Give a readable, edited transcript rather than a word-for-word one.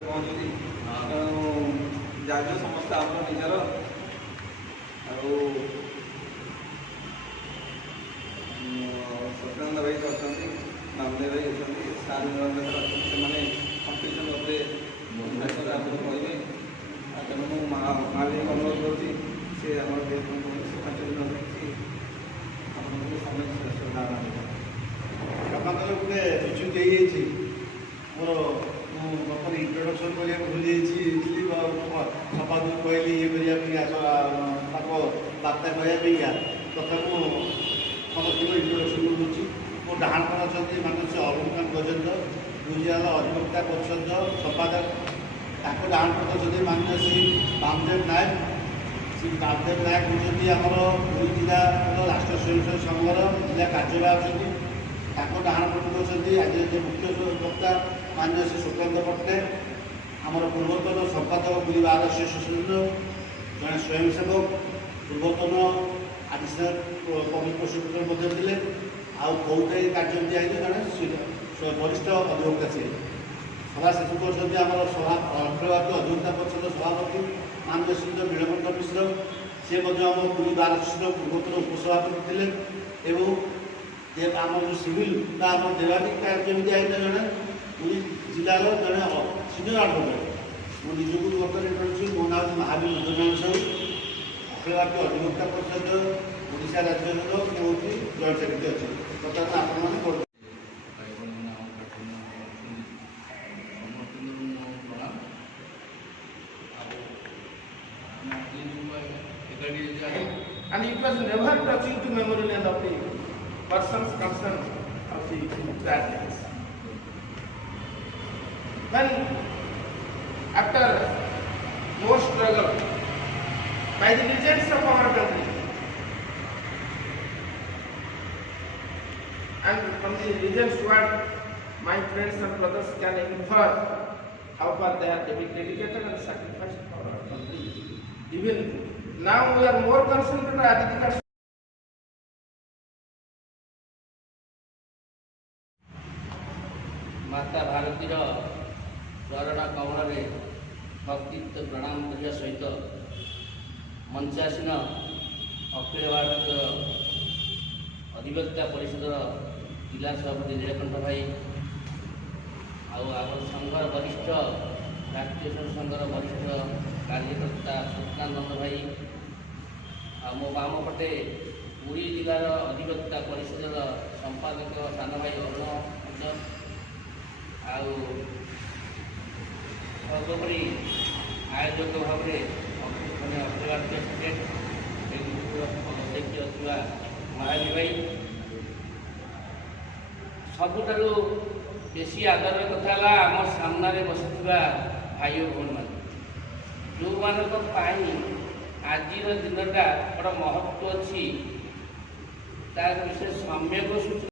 ପହଞ୍ଚୁଛି ତେଣୁ ଯାହା ସମସ୍ତେ ଆମର ନିଜର ଆଉ ସତ୍ୟାନନ୍ଦ ଭାଇ ଅଛନ୍ତି, ମାମୁନି ଭାଇ ଅଛନ୍ତି, ସାର୍ ଅଛନ୍ତି, ସେମାନେ କମ୍ପିଟିସନ୍ ଉପରେ ଆପଣ କହିବେ। ତେଣୁ ମୁଁ ମାଲିକ ଅନୁରୋଧ କରୁଛି ସେ ଆମର 5 ଦିନ ରହିଛି ଆପଣଙ୍କୁ ସମସ୍ତ ସୁବିଧା ଆପଣଙ୍କର ଗୋଟେ ନିଯୁକ୍ତି ହେଇଯାଇଛି। ମୋର ମୁଁ ବର୍ତ୍ତମାନ ଇଣ୍ଟ୍ରୋଡକ୍ସନ୍ କରିବାକୁ ଭୁଲି ଯାଇଥିଲି, ସଭାକୁ କହିଲି ଇଏ କରିବା ପାଇଁକା ତାଙ୍କ ବାର୍ତ୍ତା କହିବା ପାଇଁକା ତଥାପି ମୁଁ ସମସ୍ତଙ୍କୁ ଇଣ୍ଟ୍ରୋଡକ୍ସନ୍ କରୁଛି। ମୋ ଡାହାଣ ପାଖରେ ଅଛନ୍ତି ମାନୁଛି ଅରୁଣ ଗଜେନ୍ଦ୍ର, ଗୁଜରାଟ ଅଧିବକ୍ତା ପରିଷଦ ସମ୍ପାଦକ। ତାଙ୍କ ଡାହାଣ ପାଖରେ ଅଛନ୍ତି ମାନୁଛି ଶ୍ରୀ ବାମଦେବ ନାୟକ। ଶ୍ରୀ ବାମଦେବ ନାୟକ ହେଉଛନ୍ତି ଆମର ପୁରୀ ଜିଲ୍ଲାର ରାଷ୍ଟ୍ର ସ୍ୱୟଂସେବକ ସଂଘର ଜିଲ୍ଲା କାର୍ଯ୍ୟାଳୟ ଅଛନ୍ତି। ତାଙ୍କ ଡାହାଣ ପଟକୁ ଅଛନ୍ତି ଆଜି ଯେ ମୁଖ୍ୟ ବକ୍ତା ମାନ୍ୟ ଶ୍ରୀ ସୁକାନ୍ତ ପଟ୍ଟନାୟକ, ଆମର ପୂର୍ବତନ ସମ୍ପାଦକ ପୁରୀ ବାର ଆସୋସିଏସନର ଜଣେ ସ୍ୱୟଂସେବକ, ପୂର୍ବତନ ଆଡିସନାଲ ପବ୍ଲିକ ପ୍ରୋସିକ୍ୟୁଟର ମଧ୍ୟ ଥିଲେ, ଆଉ ଫୌଜଦାରୀ କାର୍ଯ୍ୟ ଦିଆହେଇଛି ଜଣେ ବରିଷ୍ଠ ଅଧିବକ୍ତା ସିଏ। ସଭା ଶେଷକୁ ଅଛନ୍ତି ଆମର ଅଖିଳ ଭାରତୀୟ ଅଧିବକ୍ତା ପରିଷଦ ସଭାପତି ମାନ୍ୟ ଶ୍ରୀଯୁକ୍ତ ନୀଳକଣ୍ଠ ମିଶ୍ର, ସେ ମଧ୍ୟ ଆମ ପୁରୀ ବାର ଆସୋସିଏସନର ପୂର୍ବତନ ଉପସଭାପତି ଥିଲେ ଏବଂ ଆମର ଯେଉଁ ସିଭିଲ ବା ଆମର ଦେବାନୀ କାର୍ଯ୍ୟ ଦିଆହେଇଥିଲା ଜଣେ ପୁରୀ ଜିଲ୍ଲାର ଜଣେ ସିନିୟର ଆଡଭୋକେଟ୍। ମୁଁ ନିଜକୁ ବର୍ତ୍ତମାନ ଇଣ୍ଟ୍ରୋଡ୍ୟୁସ୍, ମୋ ନାଁ ହେଉଛି ମହାବୀର ମଧୁନାରାୟଣ ସାହୁ, ଅଖିଳ ଭାରତୀୟ ଅଧିବକ୍ତା ପରିଷଦ ଓଡ଼ିଶା ରାଜ୍ୟର ହେଉଛି ଜଏଣ୍ଟ ସେକ୍ରେଟାରୀ ଅଛି। ବର୍ତ୍ତମାନ ଆପଣମାନେ and it was never touching to memorial of the persons concerned of the tragedies. When after more struggle by the legends of our country and from the legends what my friends and brothers can infer how far they are dedicated and sacrificed for our country. Even now we are more concentrated at the माता भारतीर चरण कमल में भक्तित्व प्रणाम करने सहित मंचासीन अखिल भारतीय अधिवक्ता परिषद जिला सभापति नीलकंठ भाई आम संघर वरिष्ठ राष्ट्रीय संघर वरिष्ठ कार्यकर्ता सत्यानंद भाई मो बाम पटे पुरी जिलार अधिवक्ता परिषद संपादक सान भाई अरुण सर्वोपरि आयोजक भाव में अखिल भारतीय स्टेट अध्यक्ष महावी भाई सबुठ बेसी आदर कथा आम सामने बसी भाई और भौणी मान जो मानी आज दिनटा बड़ा महत्व अच्छी तार विशेष सम्यक सूचना